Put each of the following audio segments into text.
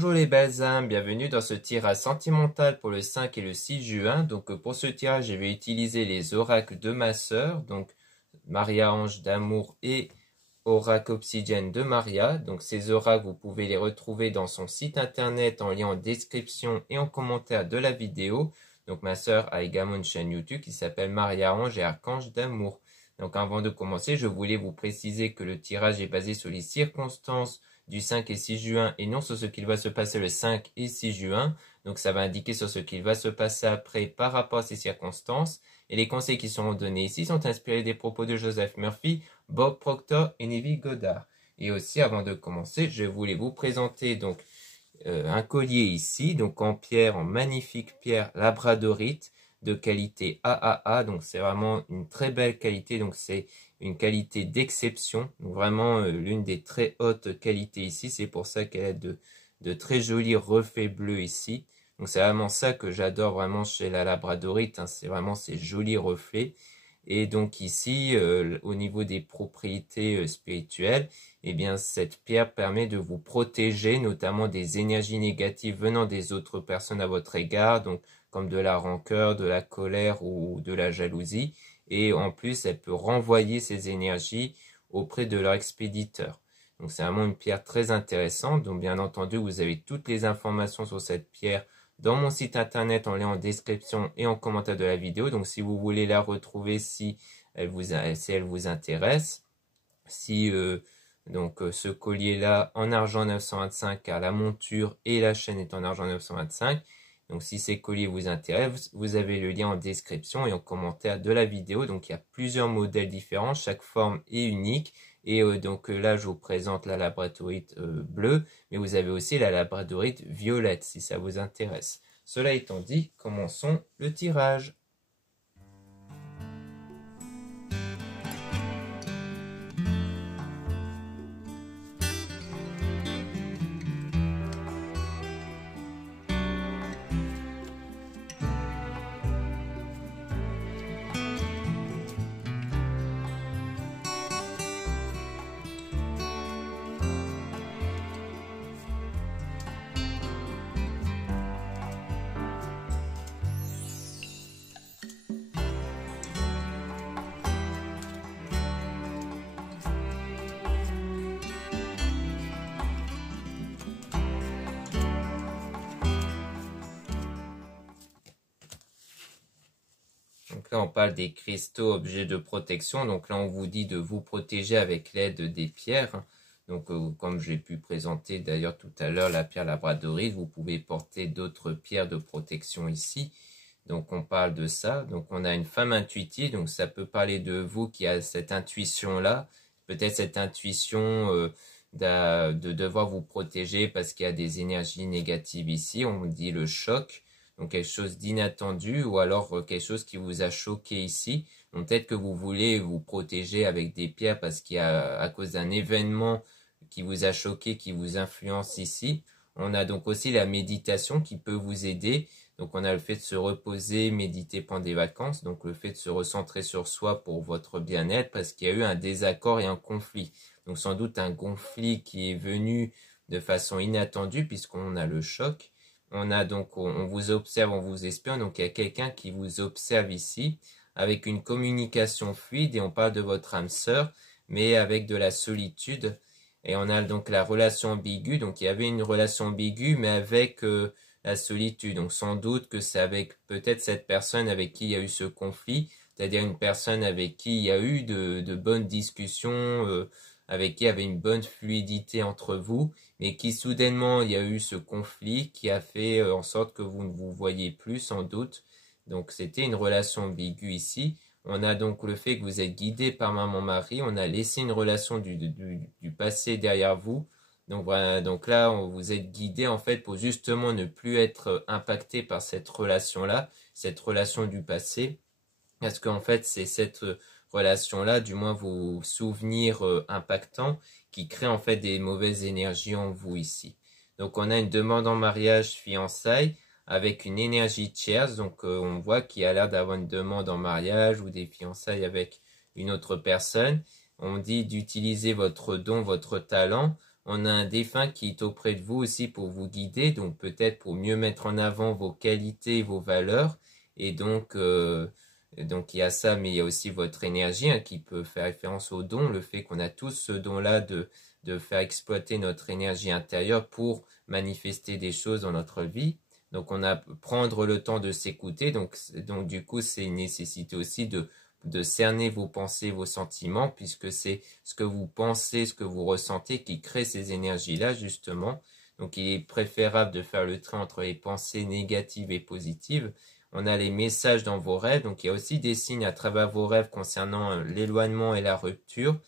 Bonjour les belles âmes, bienvenue dans ce tirage sentimental pour le 5 et le 6 juin. Donc pour ce tirage, je vais utiliser les oracles de ma sœur, donc Maria Ange d'amour et oracle obsidienne de Maria. Donc ces oracles, vous pouvez les retrouver dans son site internet en lien en description et en commentaire de la vidéo. Donc ma sœur a également une chaîne YouTube qui s'appelle Maria Ange et Archange d'amour. Donc avant de commencer, je voulais vous préciser que le tirage est basé sur les circonstances du 5 et 6 juin et non sur ce qu'il va se passer le 5 et 6 juin. Donc ça va indiquer sur ce qu'il va se passer après par rapport à ces circonstances. Et les conseils qui seront donnés ici sont inspirés des propos de Joseph Murphy, Bob Proctor et Neville Goddard. Et aussi, avant de commencer, je voulais vous présenter donc un collier ici, donc en pierre, en magnifique pierre labradorite de qualité AAA. Donc c'est vraiment une très belle qualité, donc c'est une qualité d'exception, vraiment l'une des très hautes qualités ici. C'est pour ça qu'elle a de très jolis reflets bleus ici. Donc c'est vraiment ça que j'adore vraiment chez la labradorite, hein, c'est vraiment ces jolis reflets. Et donc ici, au niveau des propriétés spirituelles, eh bien cette pierre permet de vous protéger, notamment des énergies négatives venant des autres personnes à votre égard, donc comme de la rancœur, de la colère ou de la jalousie. Et en plus, elle peut renvoyer ces énergies auprès de leur expéditeur. Donc c'est vraiment une pierre très intéressante. Donc bien entendu, vous avez toutes les informations sur cette pierre dans mon site internet en lien en description et en commentaire de la vidéo. Donc si vous voulez la retrouver, si elle vous intéresse. Si ce collier là en argent 925 car la monture et la chaîne est en argent 925. Donc si ces colliers vous intéressent, vous avez le lien en description et en commentaire de la vidéo. Donc il y a plusieurs modèles différents, chaque forme est unique. Et donc là je vous présente la labradorite bleue, mais vous avez aussi la labradorite violette si ça vous intéresse. Cela étant dit, commençons le tirage. Donc là, on parle des cristaux objets de protection. Donc là, on vous dit de vous protéger avec l'aide des pierres. Donc comme j'ai pu présenter d'ailleurs tout à l'heure la pierre labradorite, vous pouvez porter d'autres pierres de protection ici. Donc on parle de ça. Donc on a une femme intuitive. Donc ça peut parler de vous qui a cette intuition-là. Peut-être cette intuition de devoir vous protéger parce qu'il y a des énergies négatives ici. On dit le choc. Donc quelque chose d'inattendu ou alors quelque chose qui vous a choqué ici. Donc peut-être que vous voulez vous protéger avec des pierres parce qu'il y a à cause d'un événement qui vous a choqué, qui vous influence ici. On a donc aussi la méditation qui peut vous aider. Donc on a le fait de se reposer, méditer pendant des vacances. Donc le fait de se recentrer sur soi pour votre bien-être parce qu'il y a eu un désaccord et un conflit. Donc sans doute un conflit qui est venu de façon inattendue puisqu'on a le choc. On a donc, on vous observe, on vous espionne, donc il y a quelqu'un qui vous observe ici, avec une communication fluide, et on parle de votre âme sœur, mais avec de la solitude, et on a donc la relation ambiguë, donc il y avait une relation ambiguë, mais avec la solitude, donc sans doute que c'est avec peut-être cette personne avec qui il y a eu ce conflit, c'est-à-dire une personne avec qui il y a eu de bonnes discussions, avec qui il y avait une bonne fluidité entre vous, mais qui soudainement il y a eu ce conflit qui a fait en sorte que vous ne vous voyez plus sans doute. Donc c'était une relation ambiguë ici. On a donc le fait que vous êtes guidé par maman Marie, on a laissé une relation du passé derrière vous. Donc voilà, donc là vous êtes guidé en fait pour justement ne plus être impacté par cette relation-là, cette relation du passé. Parce qu'en fait c'est cette relation-là, du moins vos souvenirs impactants, qui créent en fait des mauvaises énergies en vous ici. Donc on a une demande en mariage, fiançailles, avec une énergie tierce, donc on voit qu'il y a l'air d'avoir une demande en mariage ou des fiançailles avec une autre personne. On dit d'utiliser votre don, votre talent On a un défunt qui est auprès de vous aussi pour vous guider, donc peut-être pour mieux mettre en avant vos qualités, vos valeurs. Et donc il y a ça, mais il y a aussi votre énergie qui peut faire référence au don, le fait qu'on a tous ce don-là de faire exploiter notre énergie intérieure pour manifester des choses dans notre vie. Donc on a prendre le temps de s'écouter, donc du coup c'est une nécessité aussi de cerner vos pensées, vos sentiments, puisque c'est ce que vous pensez, ce que vous ressentez qui crée ces énergies-là, justement. Donc il est préférable de faire le trait entre les pensées négatives et positives. On a les messages dans vos rêves, donc il y a aussi des signes à travers vos rêves concernant l'éloignement et la rupture.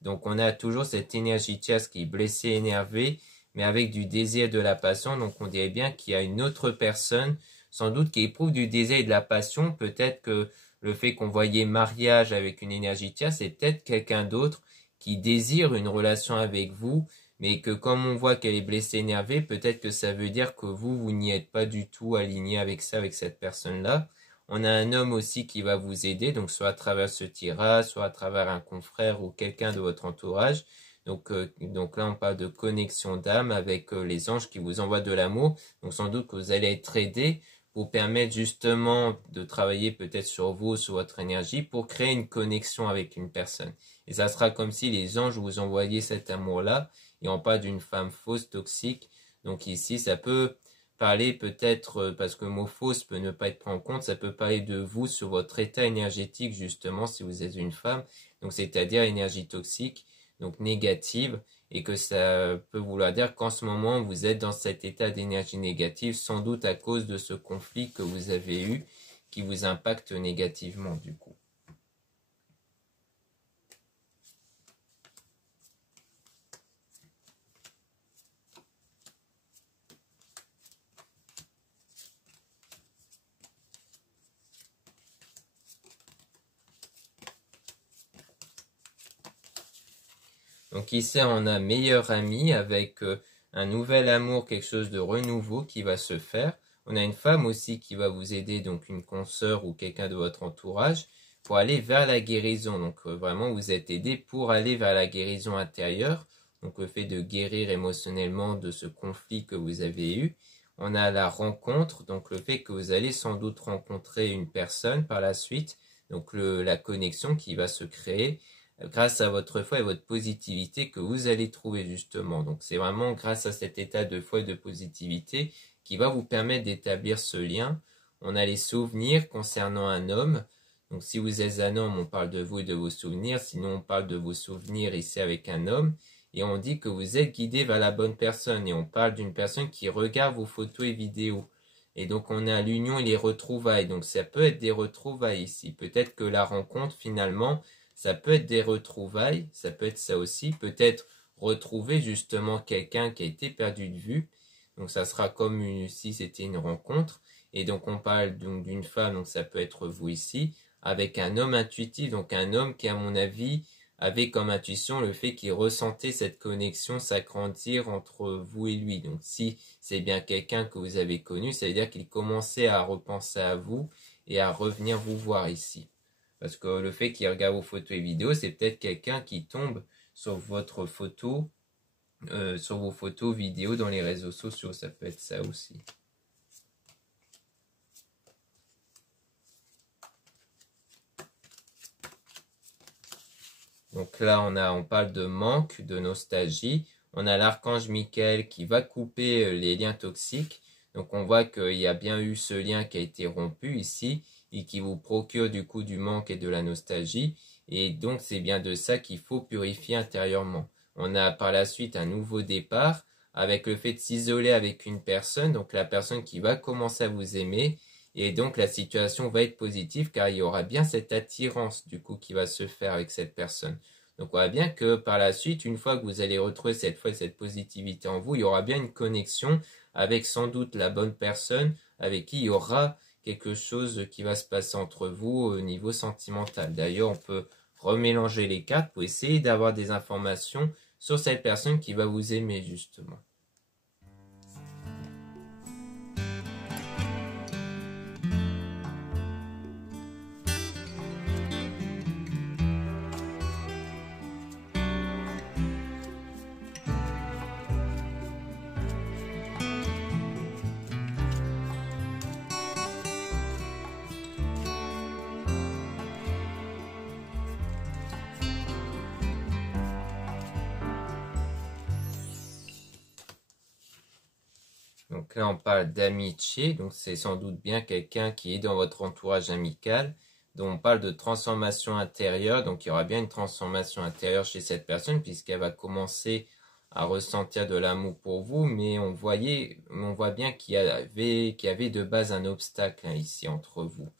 Donc on a toujours cette énergie tierce qui est blessée, énervée, mais avec du désir et de la passion. Donc on dirait bien qu'il y a une autre personne, sans doute qui éprouve du désir et de la passion. Peut-être que le fait qu'on voyait mariage avec une énergie tierce, c'est peut-être quelqu'un d'autre qui désire une relation avec vous, mais que comme on voit qu'elle est blessée, énervée, peut-être que ça veut dire que vous n'y êtes pas du tout aligné avec ça, avec cette personne-là. On a un homme aussi qui va vous aider, donc soit à travers ce tirage, soit à travers un confrère ou quelqu'un de votre entourage. Donc là, on parle de connexion d'âme avec les anges qui vous envoient de l'amour. Donc sans doute que vous allez être aidé pour permettre justement de travailler peut-être sur vous, sur votre énergie, pour créer une connexion avec une personne. Et ça sera comme si les anges vous envoyaient cet amour-là, et on parle d'une femme fausse, toxique. Donc ici, ça peut parler peut-être, parce que le mot fausse peut ne pas être pris en compte, ça peut parler de vous sur votre état énergétique, justement, si vous êtes une femme, donc c'est-à-dire énergie toxique, donc négative, et que ça peut vouloir dire qu'en ce moment, vous êtes dans cet état d'énergie négative, sans doute à cause de ce conflit que vous avez eu, qui vous impacte négativement, du coup. Donc ici, on a meilleur ami avec un nouvel amour, quelque chose de renouveau qui va se faire. On a une femme aussi qui va vous aider, donc une consoeur ou quelqu'un de votre entourage, pour aller vers la guérison. Donc vraiment, vous êtes aidé pour aller vers la guérison intérieure. Donc le fait de guérir émotionnellement de ce conflit que vous avez eu. On a la rencontre, donc le fait que vous allez sans doute rencontrer une personne par la suite. Donc la connexion qui va se créer grâce à votre foi et votre positivité que vous allez trouver justement. Donc c'est vraiment grâce à cet état de foi et de positivité qui va vous permettre d'établir ce lien. On a les souvenirs concernant un homme. Donc si vous êtes un homme, on parle de vous et de vos souvenirs. Sinon, on parle de vos souvenirs ici avec un homme. Et on dit que vous êtes guidé vers la bonne personne. Et on parle d'une personne qui regarde vos photos et vidéos. Et donc on a l'union et les retrouvailles. Donc ça peut être des retrouvailles ici. Peut-être que la rencontre finalement, ça peut être des retrouvailles, ça peut être ça aussi, peut-être retrouver justement quelqu'un qui a été perdu de vue. Donc ça sera comme si c'était une rencontre. Et donc on parle donc d'une femme, donc ça peut être vous ici, avec un homme intuitif, donc un homme qui à mon avis avait comme intuition le fait qu'il ressentait cette connexion s'agrandir entre vous et lui. Donc si c'est bien quelqu'un que vous avez connu, ça veut dire qu'il commençait à repenser à vous et à revenir vous voir ici. Parce que le fait qu'il regarde vos photos et vidéos, c'est peut-être quelqu'un qui tombe sur votre photo, sur vos photos, vidéos dans les réseaux sociaux. Ça peut être ça aussi. Donc là, on parle de manque, de nostalgie. On a l'archange Michael qui va couper les liens toxiques. Donc on voit qu'il y a bien eu ce lien qui a été rompu ici et qui vous procure du coup du manque et de la nostalgie. Et donc c'est bien de ça qu'il faut purifier intérieurement. On a par la suite un nouveau départ avec le fait de s'isoler avec une personne, donc la personne qui va commencer à vous aimer. Et donc la situation va être positive car il y aura bien cette attirance du coup qui va se faire avec cette personne. Donc on voit bien que par la suite, une fois que vous allez retrouver cette foi et cette positivité en vous, il y aura bien une connexion avec sans doute la bonne personne avec qui il y aura quelque chose qui va se passer entre vous au niveau sentimental. D'ailleurs, on peut remélanger les cartes pour essayer d'avoir des informations sur cette personne qui va vous aimer justement. Donc là, on parle d'amitié, donc c'est sans doute bien quelqu'un qui est dans votre entourage amical. Donc on parle de transformation intérieure, donc il y aura bien une transformation intérieure chez cette personne puisqu'elle va commencer à ressentir de l'amour pour vous, mais on voit bien qu'il y avait de base un obstacle ici entre vous.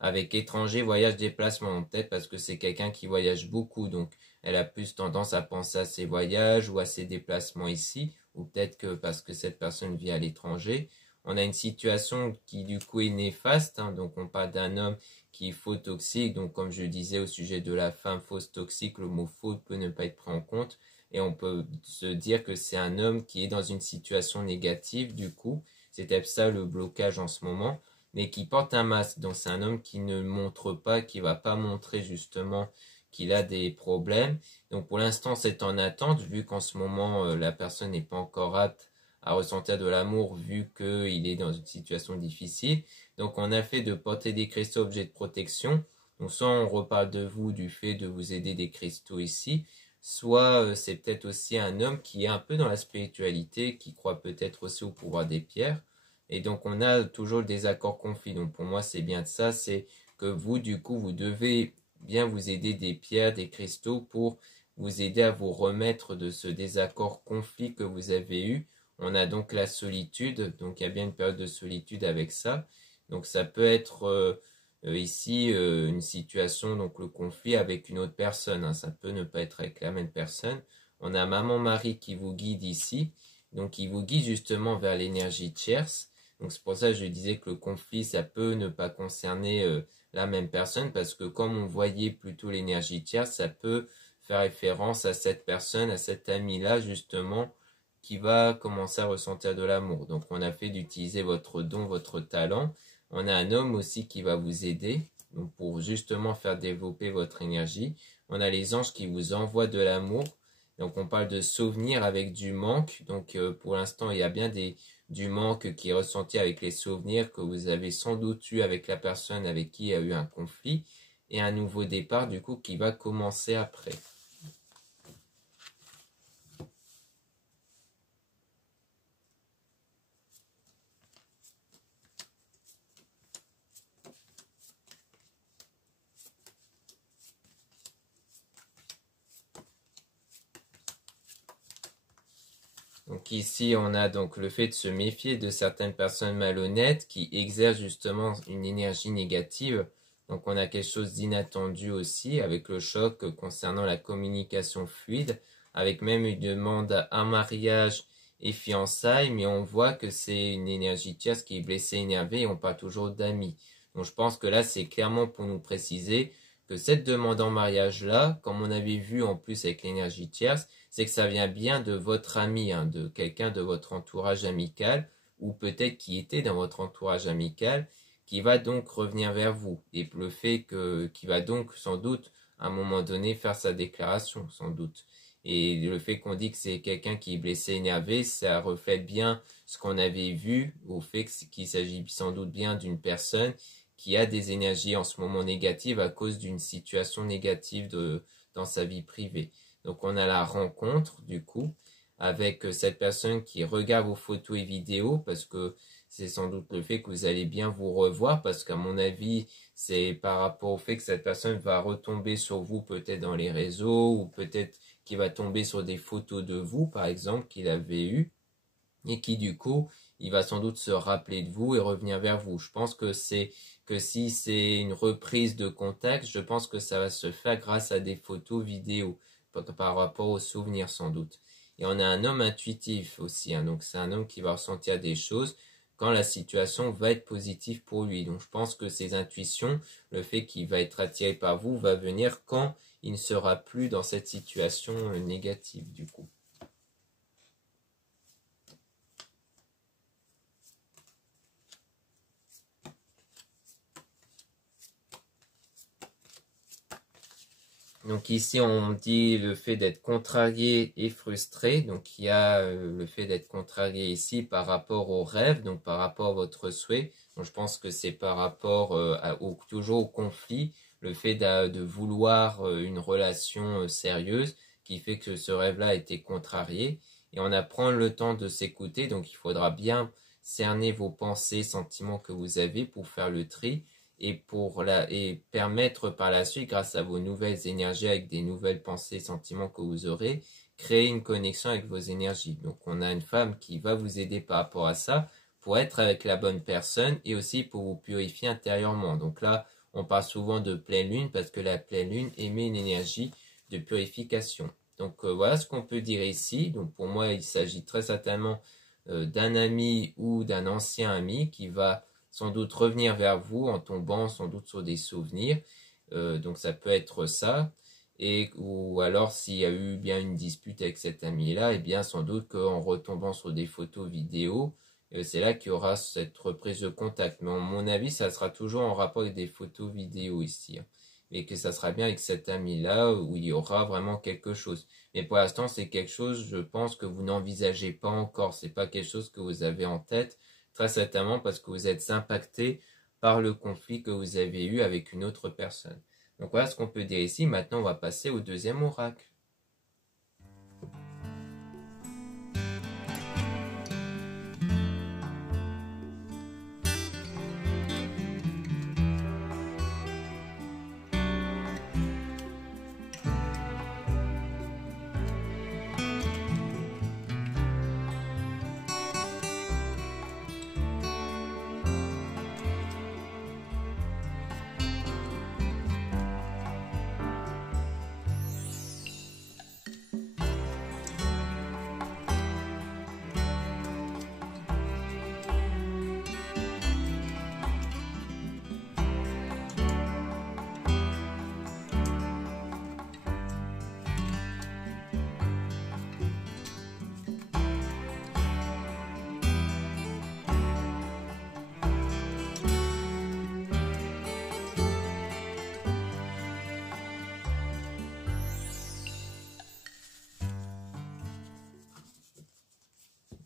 Avec étranger, voyage, déplacement, peut-être parce que c'est quelqu'un qui voyage beaucoup, donc elle a plus tendance à penser à ses voyages ou à ses déplacements ici, ou peut-être que parce que cette personne vit à l'étranger. On a une situation qui du coup est néfaste, donc on parle d'un homme qui est faux toxique, donc comme je disais au sujet de la femme fausse toxique, le mot faux peut ne pas être pris en compte, et on peut se dire que c'est un homme qui est dans une situation négative du coup, c'est peut-être ça le blocage en ce moment, mais qui porte un masque, donc c'est un homme qui ne montre pas, qui va pas montrer justement qu'il a des problèmes. Donc pour l'instant c'est en attente, vu qu'en ce moment la personne n'est pas encore apte à ressentir de l'amour, vu qu'il est dans une situation difficile. Donc on a fait de porter des cristaux objets de protection. Donc soit on reparle de vous, du fait de vous aider des cristaux ici, soit c'est peut-être aussi un homme qui est un peu dans la spiritualité, qui croit peut-être aussi au pouvoir des pierres. Et donc on a toujours le désaccord conflit. Donc pour moi c'est bien de ça, c'est que vous du coup vous devez bien vous aider des pierres, des cristaux pour vous aider à vous remettre de ce désaccord conflit que vous avez eu. On a donc la solitude, donc il y a bien une période de solitude avec ça. Donc ça peut être ici une situation, donc le conflit avec une autre personne, ça peut ne pas être avec la même personne. On a maman Marie qui vous guide ici, donc il vous guide justement vers l'énergie tierce. Donc c'est pour ça que je disais que le conflit, ça peut ne pas concerner la même personne, parce que comme on voyait plutôt l'énergie tierce, ça peut faire référence à cette personne, à cet ami-là justement, qui va commencer à ressentir de l'amour. Donc on a fait d'utiliser votre don, votre talent. On a un homme aussi qui va vous aider, donc pour justement faire développer votre énergie. On a les anges qui vous envoient de l'amour. Donc on parle de souvenirs avec du manque. Donc pour l'instant, il y a bien du manque qui est ressenti avec les souvenirs que vous avez sans doute eu avec la personne avec qui il y a eu un conflit. Et un nouveau départ du coup qui va commencer après. Donc ici, on a donc le fait de se méfier de certaines personnes malhonnêtes qui exercent justement une énergie négative. Donc on a quelque chose d'inattendu aussi avec le choc concernant la communication fluide, avec même une demande à un mariage et fiançailles, mais on voit que c'est une énergie tierce qui est blessée, énervée et on parle toujours d'amis. Donc je pense que là, c'est clairement pour nous préciser que cette demande en mariage-là, comme on avait vu en plus avec l'énergie tierce, c'est que ça vient bien de votre ami, de quelqu'un de votre entourage amical, ou peut-être qui était dans votre entourage amical, qui va donc revenir vers vous. Et le fait qui va donc sans doute à un moment donné faire sa déclaration, sans doute. Et le fait qu'on dit que c'est quelqu'un qui est blessé, énervé, ça reflète bien ce qu'on avait vu, au fait qu'il s'agit sans doute bien d'une personne qui a des énergies en ce moment négatives à cause d'une situation négative dans sa vie privée. Donc on a la rencontre du coup avec cette personne qui regarde vos photos et vidéos, parce que c'est sans doute le fait que vous allez bien vous revoir, parce qu'à mon avis c'est par rapport au fait que cette personne va retomber sur vous peut-être dans les réseaux, ou peut-être qu'il va tomber sur des photos de vous par exemple qu'il avait eues, et qui du coup il va sans doute se rappeler de vous et revenir vers vous. Je pense que si c'est une reprise de contact, je pense que ça va se faire grâce à des photos, vidéos, par rapport aux souvenirs sans doute. Et on a un homme intuitif aussi, donc c'est un homme qui va ressentir des choses quand la situation va être positive pour lui. Donc je pense que ses intuitions, le fait qu'il va être attiré par vous, va venir quand il ne sera plus dans cette situation négative du coup. Donc ici on dit le fait d'être contrarié et frustré, donc il y a le fait d'être contrarié ici par rapport au rêve, donc par rapport à votre souhait. Donc je pense que c'est par rapport toujours au conflit, le fait de vouloir une relation sérieuse qui fait que ce rêve-là a été contrarié. Et on apprend le temps de s'écouter, donc il faudra bien cerner vos pensées, sentiments que vous avez pour faire le tri et permettre par la suite, grâce à vos nouvelles énergies, avec des nouvelles pensées, sentiments que vous aurez, créer une connexion avec vos énergies. Donc on a une femme qui va vous aider par rapport à ça, pour être avec la bonne personne et aussi pour vous purifier intérieurement. Donc là, on parle souvent de pleine lune parce que la pleine lune émet une énergie de purification. Donc voilà ce qu'on peut dire ici. Donc pour moi, il s'agit très certainement d'un ami ou d'un ancien ami qui va sans doute revenir vers vous en tombant sans doute sur des souvenirs. Donc ça peut être ça. Ou alors s'il y a eu bien une dispute avec cet ami-là, et bien sans doute qu'en retombant sur des photos vidéos, c'est là qu'il y aura cette reprise de contact. Mais à mon avis, ça sera toujours en rapport avec des photos vidéo ici. Et que ça sera bien avec cet ami-là où il y aura vraiment quelque chose. Mais pour l'instant, c'est quelque chose, je pense, que vous n'envisagez pas encore. C'est pas quelque chose que vous avez en tête, très certainement parce que vous êtes impacté par le conflit que vous avez eu avec une autre personne. Donc voilà ce qu'on peut dire ici. Maintenant, on va passer au deuxième oracle.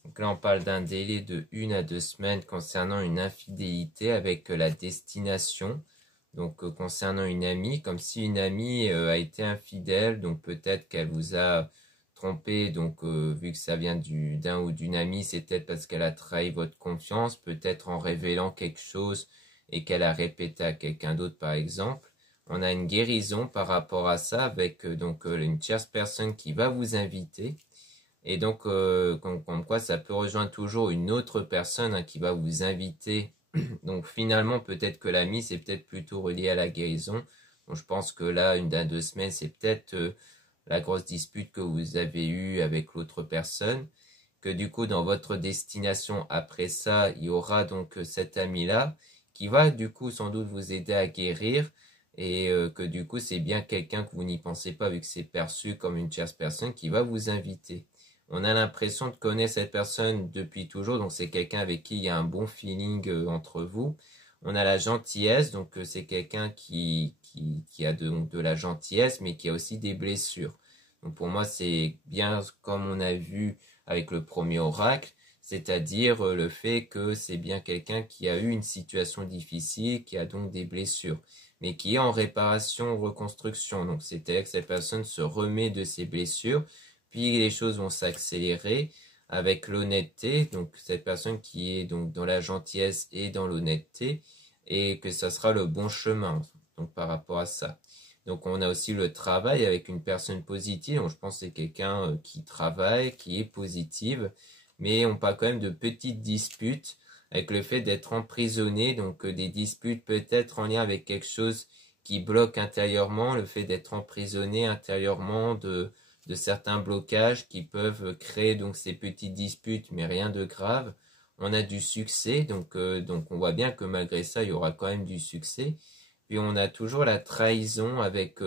Donc là, on parle d'un délai de 1 à 2 semaines concernant une infidélité avec la destination. Donc concernant une amie, comme si une amie a été infidèle, donc peut-être qu'elle vous a trompé, donc vu que ça vient d'un ou d'une amie, c'est peut-être parce qu'elle a trahi votre confiance, peut-être en révélant quelque chose et qu'elle a répété à quelqu'un d'autre par exemple. On a une guérison par rapport à ça avec une tierce personne qui va vous inviter. Et donc, comme quoi ça peut rejoindre toujours une autre personne qui va vous inviter. Donc finalement, peut-être que l'ami, c'est peut-être plutôt relié à la guérison. Donc je pense que là, 1 à 2 semaines, c'est peut-être la grosse dispute que vous avez eue avec l'autre personne. Que du coup, dans votre destination, après ça, il y aura donc cet ami-là qui va du coup sans doute vous aider à guérir. Et que du coup, c'est bien quelqu'un que vous n'y pensez pas vu que c'est perçu comme une tierce personne qui va vous inviter. On a l'impression de connaître cette personne depuis toujours, donc c'est quelqu'un avec qui il y a un bon feeling entre vous. On a la gentillesse, donc c'est quelqu'un qui a de la gentillesse, mais qui a aussi des blessures. Donc pour moi, c'est bien comme on a vu avec le premier oracle, c'est-à-dire le fait que c'est bien quelqu'un qui a eu une situation difficile, qui a donc des blessures, mais qui est en réparation, reconstruction. Donc c'est-à-dire que cette personne se remet de ses blessures, puis les choses vont s'accélérer avec l'honnêteté, donc cette personne qui est donc dans la gentillesse et dans l'honnêteté, et que ça sera le bon chemin, donc par rapport à ça. Donc on a aussi le travail avec une personne positive, donc je pense que c'est quelqu'un qui travaille, qui est positive, mais on parle quand même de petites disputes, avec le fait d'être emprisonné, donc des disputes peut-être en lien avec quelque chose qui bloque intérieurement, le fait d'être emprisonné intérieurement de certains blocages qui peuvent créer donc ces petites disputes, mais rien de grave. On a du succès, donc on voit bien que malgré ça, il y aura quand même du succès. Puis on a toujours la trahison avec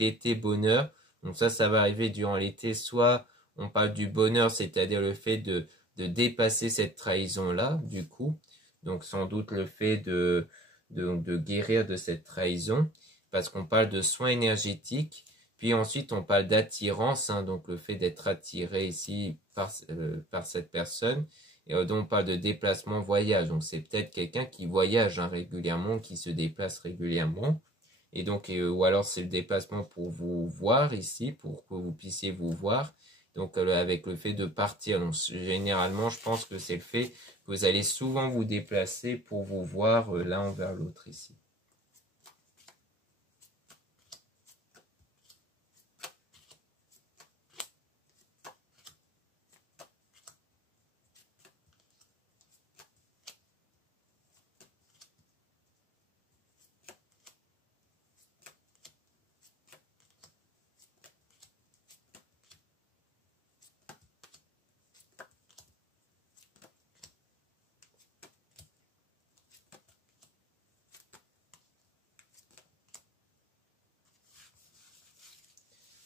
l'été bonheur. Donc ça va arriver durant l'été. Soit on parle du bonheur, c'est-à-dire le fait de dépasser cette trahison-là, du coup. Donc sans doute le fait de guérir de cette trahison, parce qu'on parle de soins énergétiques. Puis ensuite, on parle d'attirance, donc le fait d'être attiré ici par cette personne. Et donc, on parle de déplacement, voyage. Donc, c'est peut-être quelqu'un qui voyage régulièrement, qui se déplace régulièrement. Et donc, ou alors c'est le déplacement pour vous voir ici, pour que vous puissiez vous voir. Donc avec le fait de partir, donc généralement je pense que c'est le fait que vous allez souvent vous déplacer pour vous voir l'un envers l'autre ici.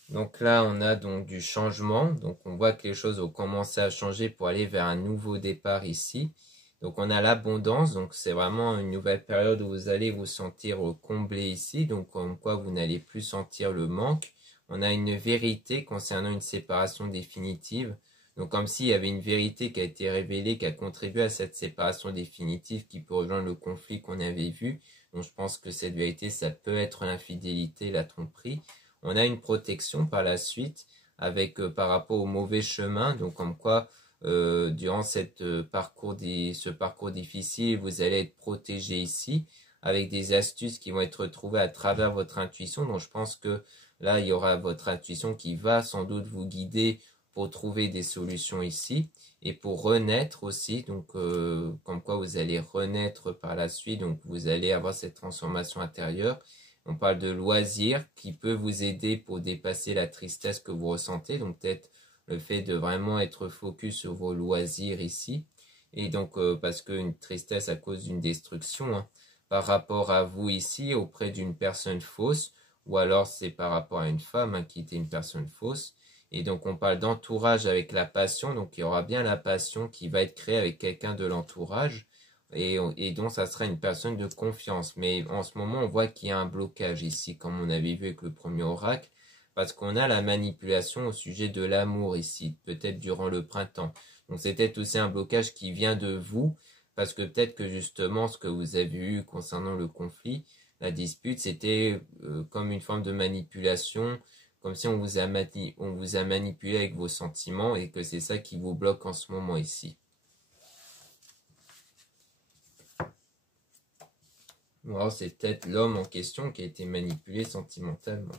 Donc là, on a donc du changement. Donc on voit que les choses ont commencé à changer pour aller vers un nouveau départ ici. Donc on a l'abondance. Donc c'est vraiment une nouvelle période où vous allez vous sentir comblé ici. Donc comme quoi vous n'allez plus sentir le manque. On a une vérité concernant une séparation définitive. Donc comme s'il y avait une vérité qui a été révélée, qui a contribué à cette séparation définitive qui peut rejoindre le conflit qu'on avait vu. Donc je pense que cette vérité, ça peut être l'infidélité, la tromperie. On a une protection par la suite avec par rapport au mauvais chemin, donc comme quoi durant ce parcours difficile, vous allez être protégé ici avec des astuces qui vont être trouvées à travers votre intuition. Donc je pense que là, il y aura votre intuition qui va sans doute vous guider pour trouver des solutions ici et pour renaître aussi. Donc comme quoi vous allez renaître par la suite, donc vous allez avoir cette transformation intérieure. On parle de loisirs qui peut vous aider pour dépasser la tristesse que vous ressentez. Donc peut-être le fait de vraiment être focus sur vos loisirs ici. Et donc parce qu'une tristesse à cause d'une destruction hein, par rapport à vous ici auprès d'une personne fausse. Ou alors c'est par rapport à une femme hein, qui était une personne fausse. Et donc on parle d'entourage avec la passion. Donc il y aura bien la passion qui va être créée avec quelqu'un de l'entourage. Et donc ça sera une personne de confiance. Mais en ce moment, on voit qu'il y a un blocage ici, comme on avait vu avec le premier oracle, parce qu'on a la manipulation au sujet de l'amour ici, peut-être durant le printemps. Donc c'est peut-être aussi un blocage qui vient de vous, parce que peut-être que justement ce que vous avez eu concernant le conflit, la dispute, c'était comme une forme de manipulation, comme si on vous a manipulé avec vos sentiments et que c'est ça qui vous bloque en ce moment ici. Ou alors c'est peut-être l'homme en question qui a été manipulé sentimentalement.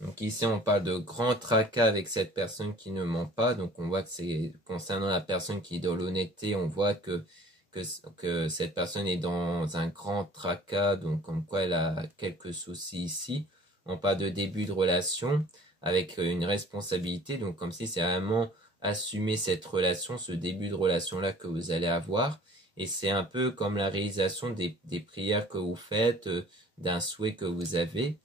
Donc ici, on parle de grand tracas avec cette personne qui ne ment pas. Donc on voit que c'est concernant la personne qui est dans l'honnêteté, on voit que cette personne est dans un grand tracas, donc comme quoi elle a quelques soucis ici. On parle de début de relation avec une responsabilité, donc comme si c'est vraiment assumer cette relation, ce début de relation-là que vous allez avoir. Et c'est un peu comme la réalisation des prières que vous faites, d'un souhait que vous avez.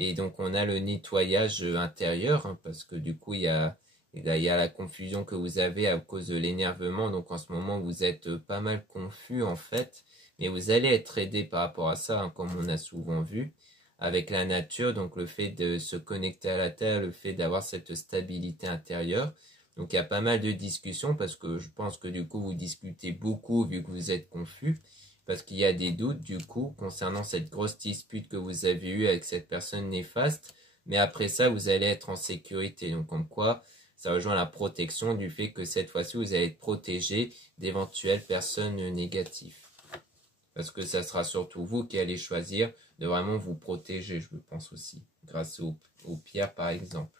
Et donc on a le nettoyage intérieur, hein, parce que du coup il y a la confusion que vous avez à cause de l'énervement. Donc en ce moment vous êtes pas mal confus en fait, mais vous allez être aidé par rapport à ça, hein, comme on a souvent vu, avec la nature, donc le fait de se connecter à la terre, le fait d'avoir cette stabilité intérieure. Donc il y a pas mal de discussions parce que je pense que du coup vous discutez beaucoup vu que vous êtes confus. Parce qu'il y a des doutes du coup concernant cette grosse dispute que vous avez eue avec cette personne néfaste, mais après ça vous allez être en sécurité. Donc comme quoi ça rejoint la protection du fait que cette fois-ci vous allez être protégé d'éventuelles personnes négatives. Parce que ça sera surtout vous qui allez choisir de vraiment vous protéger, je pense aussi, grâce aux pierres par exemple.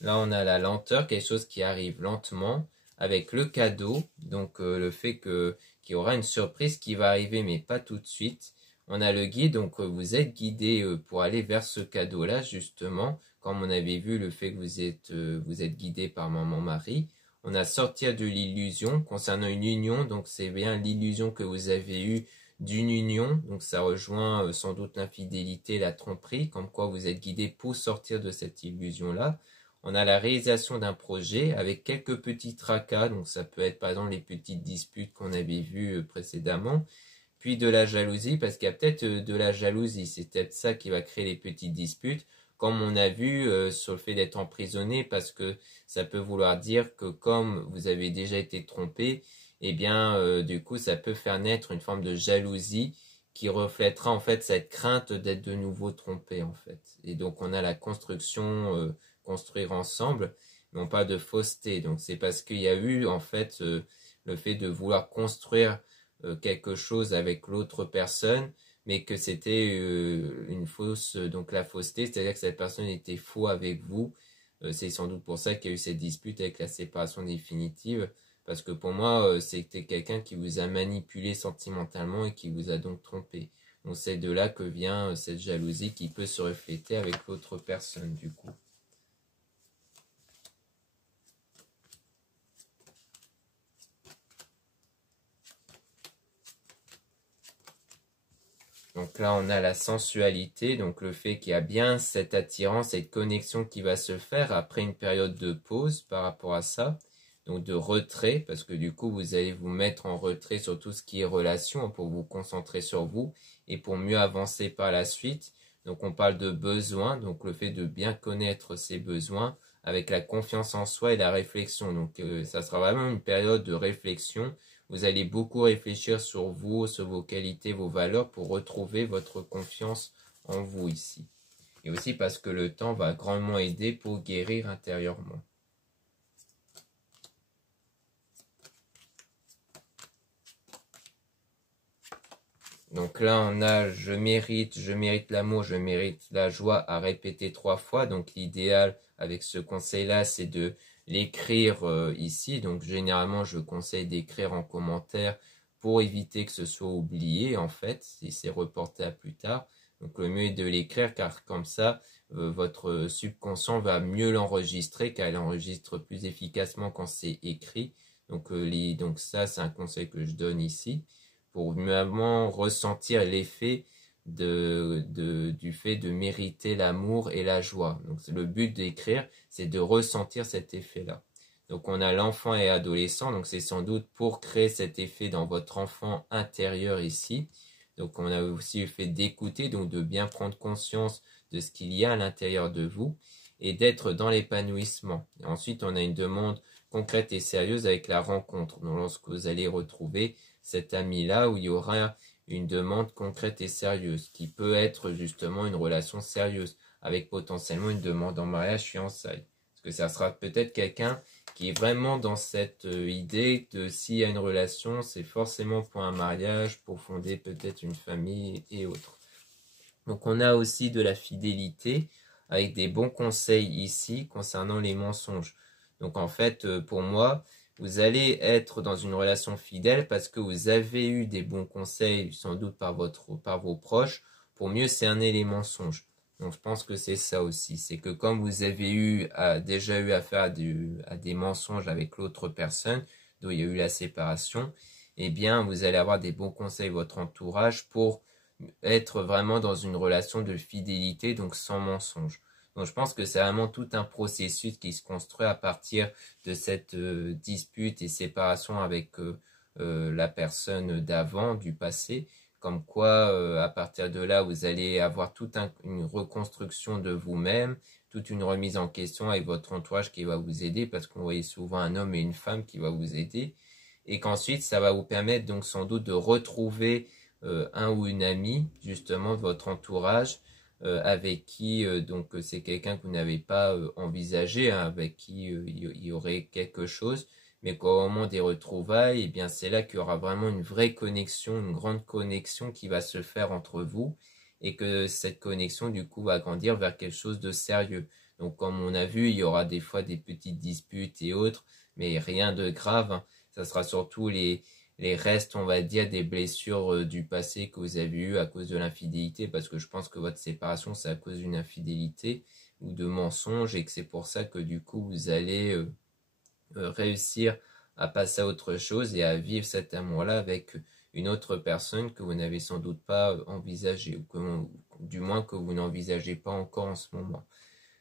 Là, on a la lenteur, quelque chose qui arrive lentement, avec le cadeau, donc le fait qu'il y aura une surprise qui va arriver, mais pas tout de suite. On a le guide, donc vous êtes guidé pour aller vers ce cadeau-là, justement, comme on avait vu le fait que vous êtes guidé par Maman Marie. On a sortir de l'illusion concernant une union, donc c'est bien l'illusion que vous avez eue d'une union, donc ça rejoint sans doute l'infidélité, la tromperie, comme quoi vous êtes guidé pour sortir de cette illusion-là. On a la réalisation d'un projet avec quelques petits tracas, donc ça peut être par exemple les petites disputes qu'on avait vues précédemment, puis de la jalousie, parce qu'il y a peut-être de la jalousie, c'est peut-être ça qui va créer les petites disputes, comme on a vu sur le fait d'être emprisonné, parce que ça peut vouloir dire que comme vous avez déjà été trompé, eh bien du coup ça peut faire naître une forme de jalousie qui reflètera en fait cette crainte d'être de nouveau trompé en fait. Et donc on a la construction, construire ensemble, non pas de fausseté. Donc c'est parce qu'il y a eu en fait le fait de vouloir construire quelque chose avec l'autre personne, mais que c'était une fausse, donc la fausseté, c'est-à-dire que cette personne était faux avec vous. C'est sans doute pour ça qu'il y a eu cette dispute avec la séparation définitive, parce que pour moi, c'était quelqu'un qui vous a manipulé sentimentalement et qui vous a donc trompé. Donc c'est de là que vient cette jalousie qui peut se refléter avec l'autre personne du coup. Donc là, on a la sensualité, donc le fait qu'il y a bien cette attirance, cette connexion qui va se faire après une période de pause par rapport à ça, donc de retrait, parce que du coup, vous allez vous mettre en retrait sur tout ce qui est relation pour vous concentrer sur vous et pour mieux avancer par la suite. Donc on parle de besoins, donc le fait de bien connaître ses besoins avec la confiance en soi et la réflexion. Donc ça sera vraiment une période de réflexion. Vous allez beaucoup réfléchir sur vous, sur vos qualités, vos valeurs pour retrouver votre confiance en vous ici. Et aussi parce que le temps va grandement aider pour guérir intérieurement. Donc là, on a je mérite l'amour, je mérite la joie à répéter 3 fois. Donc l'idéal avec ce conseil-là, c'est de l'écrire ici. Donc généralement, je conseille d'écrire en commentaire pour éviter que ce soit oublié en fait, si c'est reporté à plus tard. Donc le mieux est de l'écrire car comme ça, votre subconscient va mieux l'enregistrer car il enregistre plus efficacement quand c'est écrit. Donc, donc ça, c'est un conseil que je donne ici pour vraiment ressentir l'effet du fait de mériter l'amour et la joie. Donc le but d'écrire, c'est de ressentir cet effet-là. Donc on a l'enfant et adolescent, donc c'est sans doute pour créer cet effet dans votre enfant intérieur ici. Donc on a aussi le fait d'écouter, donc de bien prendre conscience de ce qu'il y a à l'intérieur de vous et d'être dans l'épanouissement. Ensuite on a une demande concrète et sérieuse avec la rencontre. Donc lorsque vous allez retrouver cet ami-là où il y aura une demande concrète et sérieuse, qui peut être justement une relation sérieuse, avec potentiellement une demande en mariage fiançailles. Parce que ça sera peut-être quelqu'un qui est vraiment dans cette idée de s'il y a une relation, c'est forcément pour un mariage, pour fonder peut-être une famille et autres. Donc on a aussi de la fidélité, avec des bons conseils ici concernant les mensonges. Donc en fait, pour moi, vous allez être dans une relation fidèle parce que vous avez eu des bons conseils, sans doute par vos proches, pour mieux cerner les mensonges. Donc je pense que c'est ça aussi, c'est que comme vous avez déjà eu affaire à des mensonges avec l'autre personne, d'où il y a eu la séparation, eh bien vous allez avoir des bons conseils de votre entourage pour être vraiment dans une relation de fidélité, donc sans mensonge. Donc je pense que c'est vraiment tout un processus qui se construit à partir de cette dispute et séparation avec la personne d'avant, du passé, comme quoi à partir de là vous allez avoir toute une reconstruction de vous-même, toute une remise en question avec votre entourage qui va vous aider, parce qu'on voit souvent un homme et une femme qui va vous aider, et qu'ensuite ça va vous permettre donc sans doute de retrouver un ou une amie justement de votre entourage avec qui donc c'est quelqu'un que vous n'avez pas envisagé, hein, avec qui il y aurait quelque chose, mais qu'au moment des retrouvailles, eh bien c'est là qu'il y aura vraiment une vraie connexion, une grande connexion qui va se faire entre vous, et que cette connexion du coup va grandir vers quelque chose de sérieux. Donc comme on a vu, il y aura des fois des petites disputes et autres, mais rien de grave, hein. Ça sera surtout les restes, on va dire, des blessures du passé que vous avez eues à cause de l'infidélité, parce que je pense que votre séparation, c'est à cause d'une infidélité ou de mensonges, et que c'est pour ça que du coup, vous allez réussir à passer à autre chose et à vivre cet amour-là avec une autre personne que vous n'avez sans doute pas envisagée, ou que, du moins que vous n'envisagez pas encore en ce moment.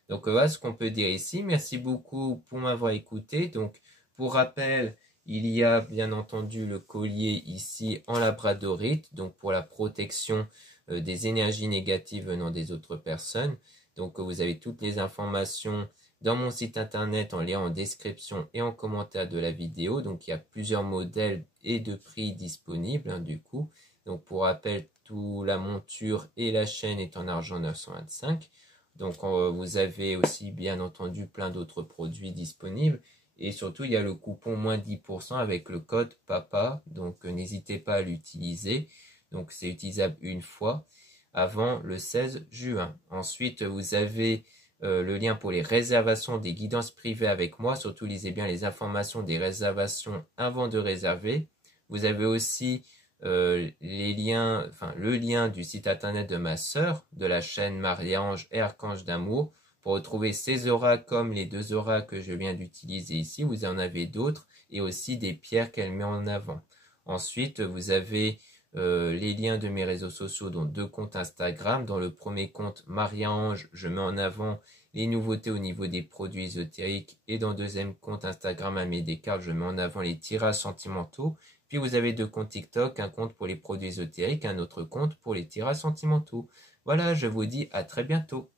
Donc voilà ce qu'on peut dire ici. Merci beaucoup pour m'avoir écouté. Donc pour rappel, il y a bien entendu le collier ici en labradorite, donc pour la protection des énergies négatives venant des autres personnes. Donc vous avez toutes les informations dans mon site internet en lien en description et en commentaire de la vidéo. Donc il y a plusieurs modèles et de prix disponibles du coup. Donc pour rappel, tout la monture et la chaîne est en argent 925. Donc vous avez aussi bien entendu plein d'autres produits disponibles. Et surtout, il y a le coupon moins 10% avec le code PAPA. Donc n'hésitez pas à l'utiliser. Donc c'est utilisable une fois avant le 16 juin. Ensuite, vous avez le lien pour les réservations des guidances privées avec moi. Surtout, lisez bien les informations des réservations avant de réserver. Vous avez aussi les liens, le lien du site internet de ma sœur, de la chaîne Marie-Ange et Archange d'amour, pour retrouver ces auras comme les 2 auras que je viens d'utiliser ici. Vous en avez d'autres et aussi des pierres qu'elle met en avant. Ensuite, vous avez les liens de mes réseaux sociaux, dont 2 comptes Instagram. Dans le premier compte Marie-Ange, je mets en avant les nouveautés au niveau des produits ésotériques, et dans le deuxième compte Instagram Aimé Descartes, je mets en avant les tirages sentimentaux. Puis vous avez 2 comptes TikTok, un compte pour les produits ésotériques, un autre compte pour les tirages sentimentaux. Voilà, je vous dis à très bientôt.